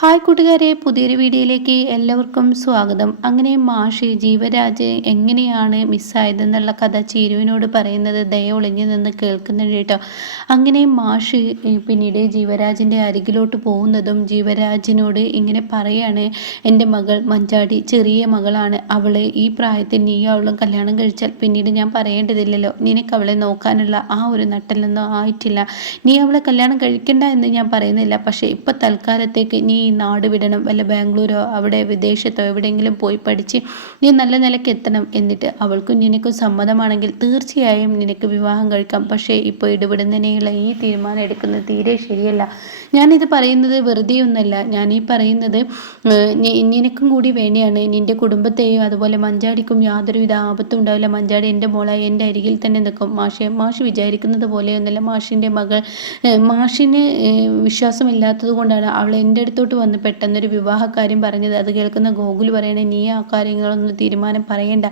Hi കൂട്ടുകാരെ, പുതിയൊരു വീഡിയോയിലേക്ക് എല്ലാവർക്കും സ്വാഗതം. അങ്ങനെ മാഷ് ജീവരാജ് എങ്ങനെയാണ് മിസ്സായതെന്നുള്ള കഥ ചീരുവിനോട് പറയുന്നത് ദയ ഒളിഞ്ഞു നിന്ന് കേൾക്കുന്നുണ്ട് കേട്ടോ. അങ്ങനെ മാഷ് പിന്നീട് ജീവരാജിൻ്റെ അരികിലോട്ട് പോകുന്നതും ജീവരാജിനോട് ഇങ്ങനെ പറയാണ്, എൻ്റെ മകൾ മഞ്ചാടി ചെറിയ മകളാണ്, അവള് ഈ പ്രായത്തിൽ നീ അവളും കല്യാണം കഴിച്ചാൽ പിന്നീട് ഞാൻ പറയേണ്ടതില്ലല്ലോ, നിനക്ക് അവളെ നോക്കാനുള്ള ആ ഒരു നട്ടലൊന്നും ആയിട്ടില്ല, നീ അവളെ കല്യാണം കഴിക്കണ്ട എന്ന് ഞാൻ പറയുന്നില്ല, പക്ഷേ ഇപ്പം തൽക്കാലത്തേക്ക് നീ ഈ നാട് വിടണം, വല്ല ബാംഗ്ലൂരോ അവിടെ വിദേശത്തോ എവിടെയെങ്കിലും പോയി പഠിച്ച് നീ നല്ല നിലയ്ക്ക് എത്തണം, എന്നിട്ട് അവൾക്കും നിനക്കും സമ്മതമാണെങ്കിൽ തീർച്ചയായും നിനക്ക് വിവാഹം കഴിക്കാം. പക്ഷേ ഇപ്പോൾ ഇടപെടുന്നതിനുള്ള ഈ തീരുമാനം എടുക്കുന്നത് തീരെ ശരിയല്ല. ഞാനിത് പറയുന്നത് വെറുതെ ഒന്നല്ല, ഞാനീ പറയുന്നത് നിനക്കും കൂടി വേണ്ടിയാണ്, നിൻ്റെ കുടുംബത്തെയും അതുപോലെ മഞ്ചാടിക്കും യാതൊരുവിധ ആപത്തും ഉണ്ടാവില്ല. മഞ്ചാടി എൻ്റെ മോളായി എൻ്റെ അരികിൽ തന്നെ നിൽക്കും. മാഷ് വിചാരിക്കുന്നത് പോലെയൊന്നുമല്ല മാഷിൻ്റെ മകൾ. മാഷിന് വിശ്വാസമില്ലാത്തത് കൊണ്ടാണ് അവൾ എൻ്റെ അടുത്തോട്ട് വന്ന് പെട്ടെന്നൊരു വിവാഹക്കാര്യം പറഞ്ഞത്. അത് കേൾക്കുന്ന ഗോകുൽ പറയണേ, നീ ആ കാര്യങ്ങളൊന്നും തീരുമാനം പറയണ്ട,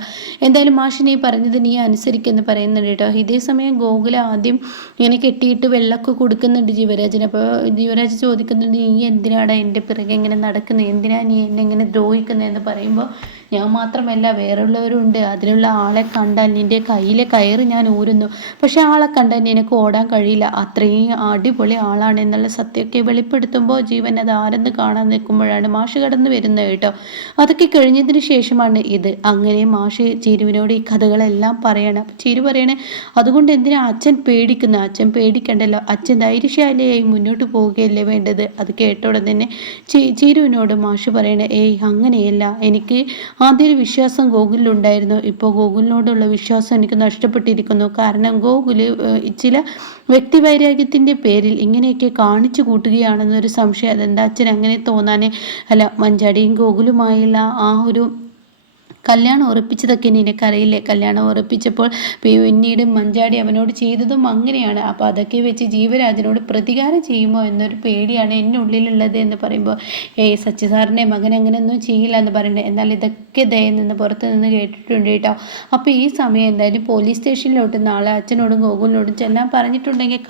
എന്തായാലും മാഷ് നീ പറഞ്ഞത് നീ അനുസരിക്കുമെന്ന് പറയുന്നുണ്ട് കേട്ടോ. ഇതേ സമയം ഗോകുൽ ആദ്യം ഇങ്ങനെ കെട്ടിയിട്ട് വെള്ളമൊക്കെ കൊടുക്കുന്നുണ്ട് ജീവരാജിന്. അപ്പോൾ ജീവരാജ് ചോദിക്കുന്നുണ്ട്, നീ എന്തിനാണ് എൻ്റെ പിറകെ ഇങ്ങനെ നടക്കുന്നത്, എന്തിനാ നീ എന്നെ ഇങ്ങനെ ദ്രോഹിക്കുന്നത് എന്ന് പറയുമ്പോൾ, ഞാൻ മാത്രമല്ല വേറെയുള്ളവരുണ്ട്, അതിലുള്ള ആളെ കണ്ടാൽ നിൻ്റെ കയ്യിലെ കയറ് ഞാൻ ഊരുന്നു, പക്ഷെ ആളെ കണ്ടാൽ നിനക്ക് ഓടാൻ കഴിയില്ല, അത്രയും അടിപൊളി ആളാണ് എന്നുള്ള സത്യമൊക്കെ വെളിപ്പെടുത്തുമ്പോൾ ജീവൻ അത് ആരെന്ന് കാണാൻ നിൽക്കുമ്പോഴാണ് മാഷ് കടന്നു വരുന്നത് കേട്ടോ. അതൊക്കെ കഴിഞ്ഞതിന് ശേഷമാണ് ഇത്. അങ്ങനെ മാഷ് ചിരുവിനോട് ഈ കഥകളെല്ലാം പറയണം. ചിരു പറയണേ, അതുകൊണ്ട് എന്തിനാ അച്ഛൻ പേടിക്കുന്നത്, അച്ഛൻ പേടിക്കണ്ടല്ലോ, അച്ഛൻ ധൈര്യശാലിയായി മുന്നോട്ട് പോവുകയല്ലേ വേണ്ടത്. അത് കേട്ടോടെ തന്നെ ചിരുവിനോട് മാഷ് പറയണേ, ഏയ് അങ്ങനെയല്ല, എനിക്ക് ആദ്യം ഒരു വിശ്വാസം ഗോകുലിലുണ്ടായിരുന്നു, ഇപ്പോൾ ഗോകുലിനോടുള്ള വിശ്വാസം എനിക്ക് നഷ്ടപ്പെട്ടിരിക്കുന്നു. കാരണം ഗോകുല് ചില വ്യക്തിവൈരാഗ്യത്തിൻ്റെ പേരിൽ ഇങ്ങനെയൊക്കെ കാണിച്ചു കൂട്ടുകയാണെന്നൊരു സംശയം. അതെന്താ അച്ഛൻ അങ്ങനെ തോന്നാൻ? അല്ല, മഞ്ചാടിയും ഗോകുലുമായുള്ള ആ ഒരു കല്യാണം ഉറപ്പിച്ചതൊക്കെ നിനക്കറിയില്ലേ, കല്യാണം ഉറപ്പിച്ചപ്പോൾ പിന്നീട് മഞ്ചാടി അവനോട് ചെയ്തതും അങ്ങനെയാണ്. അപ്പോൾ അതൊക്കെ വെച്ച് ജീവരാജനോട് പ്രതികാരം ചെയ്യുമോ എന്നൊരു പേടിയാണ് എൻ്റെ ഉള്ളിലുള്ളത് എന്ന് പറയുമ്പോൾ, സച്ചിസാറിൻ്റെ മകൻ അങ്ങനെയൊന്നും ചെയ്യില്ല എന്ന് പറയണ്ടേ. എന്നാൽ ഇതൊക്കെ ദയ നിന്ന് പുറത്ത് നിന്ന് കേട്ടിട്ടുണ്ട് കേട്ടോ. അപ്പോൾ ഈ സമയം എന്തായാലും പോലീസ് സ്റ്റേഷനിലോട്ട് നാളെ അച്ഛനോടും ഗോകുലിനോടും ചെല്ലാൻ പറഞ്ഞിട്ടുണ്ടെങ്കിൽ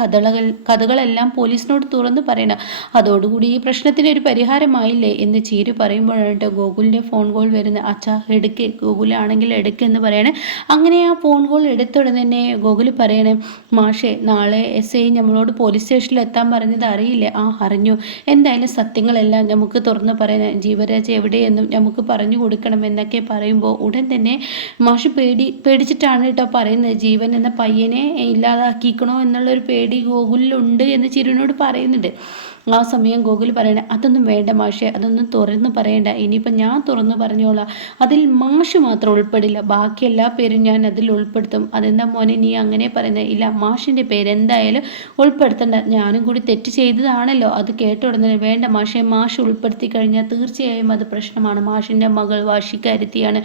കഥകളെല്ലാം പോലീസിനോട് തുറന്ന് പറയണം. അതോടുകൂടി ഈ പ്രശ്നത്തിന് ഒരു പരിഹാരമായില്ലേ എന്ന് ചീരു പറയുമ്പോഴാണ് ഗോകുലിൻ്റെ ഫോൺ കോൾ വരുന്നത്. അച്ഛാ എടുക്ക്, ഗോകുലാണെങ്കിൽ എടുക്കെന്ന് പറയണേ. അങ്ങനെ ആ ഫോൺ കോൾ എടുത്തുടനെ തന്നെ ഗോകുൽ പറയണേ, മാഷേ നാളെ SI നമ്മളോട് പോലീസ് സ്റ്റേഷനിൽ എത്താൻ പറഞ്ഞത് അറിയില്ലേ? ആ അറിഞ്ഞു, എന്തായാലും സത്യങ്ങളെല്ലാം നമുക്ക് തുറന്ന് പറയാൻ, ജീവരാജ് എവിടെയെന്നും നമുക്ക് പറഞ്ഞു കൊടുക്കണം എന്നൊക്കെ പറയുമ്പോൾ ഉടൻ തന്നെ മാഷ് പേടിച്ചിട്ടാണ് കേട്ടോ പറയുന്നത്. ജീവൻ എന്ന പയ്യനെ ഇല്ലാതാക്കിക്കണോ എന്നുള്ളൊരു പേടി ഗോകുലിലുണ്ട് എന്ന് ചിരുവിനോട് പറയുന്നുണ്ട്. ആ സമയം ഗോകുൽ പറയണേ, അതൊന്നും വേണ്ട മാഷേ, അതൊന്നും തുറന്ന് പറയണ്ട, ഇനിയിപ്പോൾ ഞാൻ തുറന്ന് പറഞ്ഞോളാം, അതിൽ മാഷ് മാത്രം ഉൾപ്പെടില്ല, ബാക്കി എല്ലാ പേരും ഞാൻ അതിൽ ഉൾപ്പെടുത്തും. അതെന്താ മോനെ നീ അങ്ങനെ പറയുന്നത്? ഇല്ല, മാഷിൻ്റെ പേര് എന്തായാലും ഉൾപ്പെടുത്തണ്ട, ഞാനും കൂടി തെറ്റ് ചെയ്തതാണല്ലോ. അത് കേട്ട ഉടനെ, വേണ്ട മാഷെ, മാഷ് ഉൾപ്പെടുത്തി കഴിഞ്ഞാൽ തീർച്ചയായും അത് പ്രശ്നമാണ്. മാഷിൻ്റെ മകൾ വാശിക്കാരുത്തിയാണ്,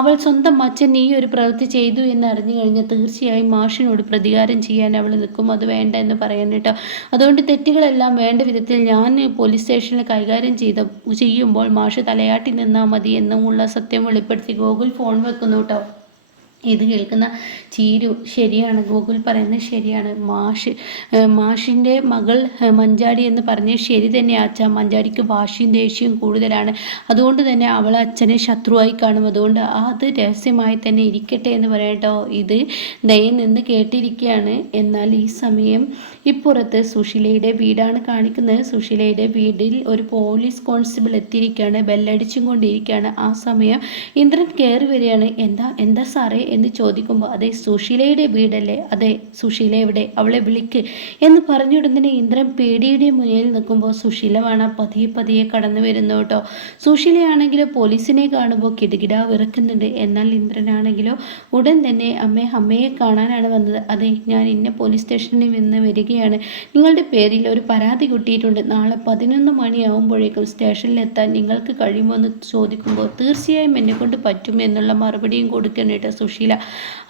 അവൾ സ്വന്തം അച്ഛൻ ഈ ഒരു പ്രവൃത്തി ചെയ്തു എന്ന് അറിഞ്ഞു കഴിഞ്ഞാൽ തീർച്ചയായും മാഷിനോട് പ്രതികാരം ചെയ്യാൻ അവൾ നിൽക്കും, അത് വേണ്ട എന്ന് പറയാൻ കേട്ടോ. അതുകൊണ്ട് തെറ്റുകളെല്ലാം വേണ്ട വിധത്തിൽ ഞാൻ പോലീസ് സ്റ്റേഷനിൽ കൈകാര്യം ചെയ്യുമ്പോൾ മാഷ് തലയാട്ടി നിന്നാൽ മതി എന്നുമുള്ള സത്യം വെളിപ്പെടുത്തി ഗോകുൽ ഫോൺ വെക്കുന്നു കേട്ടോ. ഇത് കേൾക്കുന്ന ചീരു, ശരിയാണ് ഗോകുൽ പറയുന്നത് ശരിയാണ്, മാഷിൻ്റെ മകൾ മഞ്ചാടി എന്ന് പറഞ്ഞ് ശരി തന്നെ അച്ഛാ, മഞ്ചാടിക്ക് വാശിയും ദേഷ്യവും കൂടുതലാണ്, അതുകൊണ്ട് തന്നെ അവൾ അച്ഛനെ ശത്രുവായി കാണും, അതുകൊണ്ട് അത് രഹസ്യമായി തന്നെ ഇരിക്കട്ടെ എന്ന് പറയട്ടോ. ഇത് ദയ നിന്ന് കേട്ടിരിക്കുകയാണ്. എന്നാൽ ഈ സമയം ഇപ്പുറത്ത് സുശീലയുടെ വീടാണ് കാണിക്കുന്നത്. സുശീലയുടെ വീട്ടിൽ ഒരു പോലീസ് കോൺസ്റ്റബിൾ എത്തിയിരിക്കുകയാണ്, ബെല്ലടിച്ചും കൊണ്ടിരിക്കുകയാണ്. ആ സമയം ഇന്ദ്രൻ കയറി വരികയാണ്. എന്താ സാറേ എന്ന് ചോദിക്കുമ്പോൾ, അതെ സുശീലയുടെ വീടല്ലേ, അതെ സുശീല എവിടെ, അവളെ വിളിക്ക് എന്ന് പറഞ്ഞുടനെ ഇന്ദ്രൻ പേടിയുടെ മുന്നിൽ നിൽക്കുമ്പോൾ സുശീല വേണം പതിയെ കടന്നു വരുന്നു കേട്ടോ. സുശീലയാണെങ്കിലോ പോലീസിനെ കാണുമ്പോൾ കിടുകിട വിറക്കുന്നുണ്ട്. എന്നാൽ ഇന്ദ്രനാണെങ്കിലോ ഉടൻ തന്നെ അമ്മയെ കാണാനാണ് വന്നത്. അതെ, ഞാൻ ഇന്ന പോലീസ് സ്റ്റേഷനിൽ നിന്ന് വരികയാണ്, നിങ്ങളുടെ പേരിൽ ഒരു പരാതി കിട്ടിയിട്ടുണ്ട്, നാളെ 11 മണിയാവുമ്പോഴേക്കും സ്റ്റേഷനിലെത്താൻ നിങ്ങൾക്ക് കഴിയുമോ എന്ന് ചോദിക്കുമ്പോൾ തീർച്ചയായും എന്നെ കൊണ്ട് പറ്റും എന്നുള്ള മറുപടിയും കൊടുക്കണം കേട്ടോ സുശീല. സുശീല.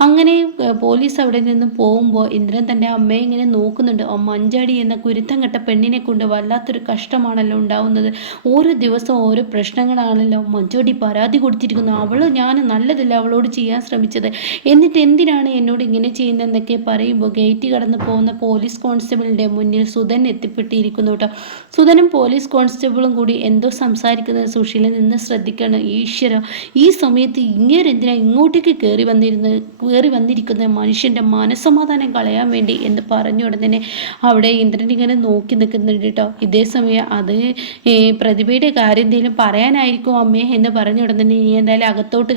അങ്ങനെ പോലീസ് അവിടെ നിന്ന് പോകുമ്പോൾ ഇന്ദ്രൻ തൻ്റെ അമ്മയെ ഇങ്ങനെ നോക്കുന്നുണ്ട്. മഞ്ചാടി എന്ന കുരുത്തം കെട്ട പെണ്ണിനെ കൊണ്ട് വല്ലാത്തൊരു കഷ്ടമാണല്ലോ ഉണ്ടാവുന്നത്. ഓരോ ദിവസവും ഓരോ പ്രശ്നങ്ങളാണല്ലോ. മഞ്ചാടി പരാതി കൊടുത്തിരിക്കുന്നു. ഞാൻ നല്ലതല്ല അവളോട് ചെയ്യാൻ ശ്രമിച്ചത്, എന്നിട്ട് എന്തിനാണ് എന്നോട് ഇങ്ങനെ ചെയ്യുന്നതെന്നൊക്കെ പറയുമ്പോൾ ഗേറ്റ് കടന്ന് പോകുന്ന പോലീസ് കോൺസ്റ്റബിളിൻ്റെ മുന്നിൽ സുധൻ എത്തിപ്പെട്ടിരിക്കുന്നു കേട്ടോ. സുധനും പോലീസ് കോൺസ്റ്റബിളും കൂടി എന്തോ സംസാരിക്കുന്നത് സുശീല നിന്ന് ശ്രദ്ധിക്കണം. ഈശ്വര, ഈ സമയത്ത് ഇങ്ങേരെന്തിനാ ഇങ്ങോട്ടേക്ക് കയറി വന്നിരിക്കുന്ന മനുഷ്യൻ്റെ മനസ്സമാധാനം കളയാൻ വേണ്ടി എന്ന് പറഞ്ഞു ഉടനെ അവിടെ ഇന്ദ്രൻ ഇങ്ങനെ നോക്കി നിൽക്കുന്നുണ്ട് കേട്ടോ. ഇതേ സമയം അത് പ്രതിഭയുടെ കാര്യം എന്തെങ്കിലും പറയാനായിരിക്കും അമ്മേ എന്ന് പറഞ്ഞ ഉടനെ നീ എന്തായാലും അകത്തോട്ട്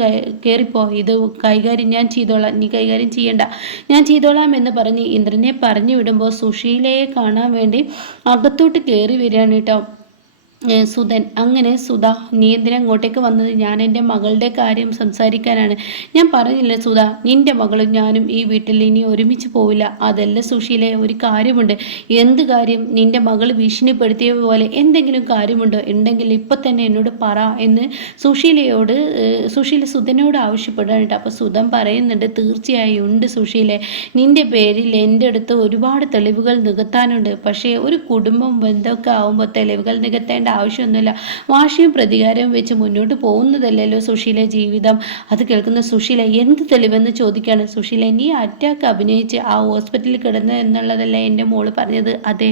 കയറിപ്പോ, ഇത് കൈകാര്യം ഞാൻ ചെയ്തോളാം, നീ കൈകാര്യം ചെയ്യണ്ട, ഞാൻ ചെയ്തോളാം എന്ന് പറഞ്ഞ് ഇന്ദ്രനെ പറഞ്ഞു വിടുമ്പോൾ സുശീലയെ കാണാൻ വേണ്ടി അകത്തോട്ട് കയറി വരികയാണ് കേട്ടോ സുധൻ. അങ്ങനെ സുധ, നീ എന്തിനാ അങ്ങോട്ടേക്ക് വന്നത്? ഞാൻ എൻ്റെ മകളുടെ കാര്യം സംസാരിക്കാനാണ്. ഞാൻ പറഞ്ഞില്ല സുധ, നിൻ്റെ മകളും ഞാനും ഈ വീട്ടിൽ ഇനി ഒരുമിച്ച് പോവില്ല. അതല്ല സുശീലെ, ഒരു കാര്യമുണ്ട്. എന്ത് കാര്യം? നിൻ്റെ മകൾ ഭീഷണിപ്പെടുത്തിയ പോലെ എന്തെങ്കിലും കാര്യമുണ്ടോ? ഉണ്ടെങ്കിൽ ഇപ്പം തന്നെ എന്നോട് പറ എന്ന് സുശീല സുധനോട് ആവശ്യപ്പെടാനിട്ട്. അപ്പോൾ സുധൻ പറയുന്നുണ്ട്, തീർച്ചയായും ഉണ്ട് സുശീലെ, നിൻ്റെ പേരിൽ എൻ്റെ അടുത്ത് ഒരുപാട് തെളിവുകൾ നികത്താനുണ്ട്. പക്ഷേ ഒരു കുടുംബം ബന്ധമൊക്കെ ആവുമ്പോൾ തെളിവുകൾ നികത്തേണ്ട ആവശ്യമൊന്നുമില്ല. വാശിയും പ്രതികാരവും വെച്ച് മുന്നോട്ട് പോകുന്നതല്ലല്ലോ സുശീല ജീവിതം. അത് കേൾക്കുന്ന സുശീല എന്ത് തെളിവെന്ന് ചോദിക്കുകയാണ്. സുശീല, നീ അറ്റാക്ക് അഭിനയിച്ച് ആ ഹോസ്പിറ്റലിൽ കിടന്ന് എന്നുള്ളതല്ലേ എൻ്റെ മോള് പറഞ്ഞത്? അതെ,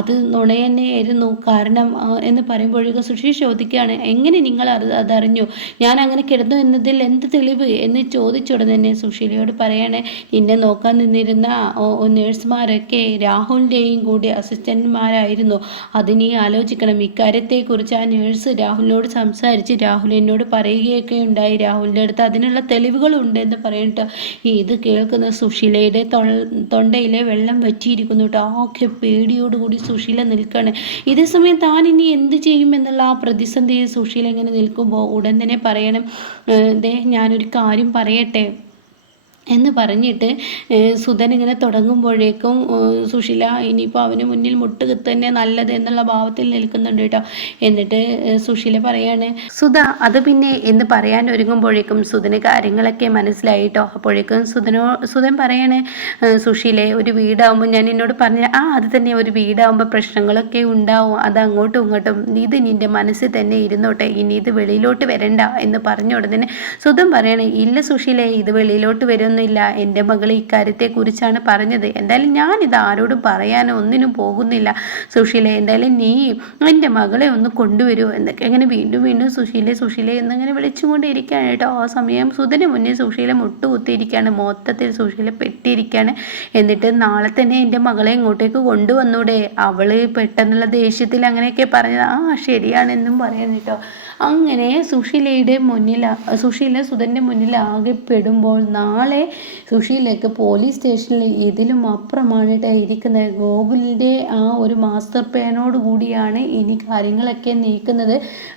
അത് നുണ തന്നെയായിരുന്നു. കാരണം എന്ന് പറയുമ്പോഴേക്കും സുശീല ചോദിക്കുകയാണ്, എങ്ങനെ നിങ്ങൾ അതറിഞ്ഞു? ഞാൻ അങ്ങനെ കിടന്നു എന്നതിൽ എന്ത് തെളിവ് എന്ന് ചോദിച്ചുടനെ തന്നെ സുശീലയോട് പറയാണ്, എന്നെ നോക്കാൻ നിന്നിരുന്ന നേഴ്സുമാരൊക്കെ രാഹുലിൻ്റെയും കൂടി അസിസ്റ്റന്റ്മാരായിരുന്നു. അത് നീ ആലോചിക്കണം. ഇക്കാര്യത്തെക്കുറിച്ച് ആ നേഴ്സ് രാഹുലിനോട് സംസാരിച്ച് രാഹുൽ എന്നോട് പറയുകയൊക്കെ ഉണ്ടായി. രാഹുലിൻ്റെ അടുത്ത് അതിനുള്ള തെളിവുകളുണ്ട് എന്ന് പറഞ്ഞിട്ട് ഇത് കേൾക്കുന്ന സുശീലയുടെ തൊണ്ടയിലെ വെള്ളം വറ്റിയിരിക്കുന്നു കേട്ടോ. ആകെ പേടിയോടുകൂടി സുശീല നിൽക്കുകയാണ്. ഇതേ സമയം താൻ ഇനി എന്ത് ചെയ്യും എന്നുള്ള ആ പ്രതിസന്ധിയിൽ സുശീല ഇങ്ങനെ നിൽക്കുമ്പോൾ ഉടൻ തന്നെ പറയണം, ഞാനൊരു കാര്യം പറയട്ടെ എന്ന് പറഞ്ഞിട്ട് സുധൻ ഇങ്ങനെ തുടങ്ങുമ്പോഴേക്കും സുശീല ഇനിയിപ്പോൾ അവന് മുന്നിൽ മുട്ടുകുത്ത് തന്നെ നല്ലത് എന്നുള്ള ഭാവത്തിൽ നിൽക്കുന്നുണ്ട് കേട്ടോ. എന്നിട്ട് സുശീല പറയാണ്, സുധ അത് പിന്നെ എന്ന് പറയാൻ ഒരുങ്ങുമ്പോഴേക്കും സുധന് കാര്യങ്ങളൊക്കെ മനസ്സിലായി കേട്ടോ. അപ്പോഴേക്കും സുധൻ പറയാണ്, സുശീലെ, ഒരു വീടാകുമ്പോൾ ഞാൻ എന്നോട് പറഞ്ഞ അത് തന്നെ, ഒരു വീടാകുമ്പോൾ പ്രശ്നങ്ങളൊക്കെ ഉണ്ടാവും, അത് അങ്ങോട്ടും ഇങ്ങോട്ടും, ഇത് നിൻ്റെ മനസ്സിൽ തന്നെ ഇരുന്നോട്ടെ, ഇനി ഇത് വെളിയിലോട്ട് വരണ്ട എന്ന് പറഞ്ഞ ഉടനെ സുധൻ പറയാണ്, ഇല്ല സുശീലെ, ഇത് വെളിയിലോട്ട് വരും ില്ല എൻ്റെ മകൾ ഇക്കാര്യത്തെക്കുറിച്ചാണ് പറഞ്ഞത്. എന്തായാലും ഞാനിത് ആരോടും പറയാനോ ഒന്നിനും പോകുന്നില്ല സുശീല. എന്തായാലും നീ എൻ്റെ മകളെ ഒന്ന് കൊണ്ടുവരൂ എന്നൊക്കെ അങ്ങനെ വീണ്ടും സുശീല എന്നിങ്ങനെ വിളിച്ചുകൊണ്ട് ഇരിക്കുകയാണ് കേട്ടോ. ആ സമയം സുധന് മുന്നേ സുശീല മുട്ടുകുത്തിയിരിക്കുകയാണ്, മൊത്തത്തിൽ സുശീല പെട്ടിരിക്കുകയാണ്. എന്നിട്ട് നാളെ തന്നെ എൻ്റെ മകളെ ഇങ്ങോട്ടേക്ക് കൊണ്ടുവന്നൂടെ? അവള് പെട്ടെന്നുള്ള ദേഷ്യത്തിൽ അങ്ങനെയൊക്കെ പറഞ്ഞത് ശരിയാണെന്നും പറയാൻ കേട്ടോ. അങ്ങനെ സുശീല സുധൻ്റെ മുന്നിൽ ആകെ പെടുമ്പോൾ നാളെ സുശീലയ്ക്ക് പോലീസ് സ്റ്റേഷനിൽ ഇതിലും അപ്പുറമാണ് ഇരിക്കുന്നത്. ഗോകുലിൻ്റെ ആ ഒരു മാസ്റ്റർ പ്ലാനോട് കൂടിയാണ് ഇനി കാര്യങ്ങളൊക്കെ നീക്കുന്നത്.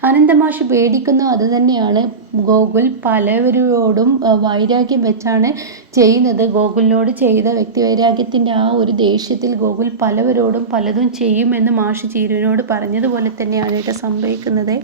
അനന്തമാഷ് പേടിക്കുന്നു അത് തന്നെയാണ്. ഗോകുൽ പലവരോടും വൈരാഗ്യം വെച്ചാണ് ചെയ്യുന്നത്. ഗോകുലിനോട് ചെയ്ത വ്യക്തിവൈരാഗ്യത്തിൻ്റെ ആ ഒരു ദേഷ്യത്തിൽ ഗോകുൽ പലവരോടും പലതും ചെയ്യുമെന്ന് മാഷ് ചീരുവിനോട് പറഞ്ഞതുപോലെ തന്നെയാണ് സംഭവിക്കുന്നത്.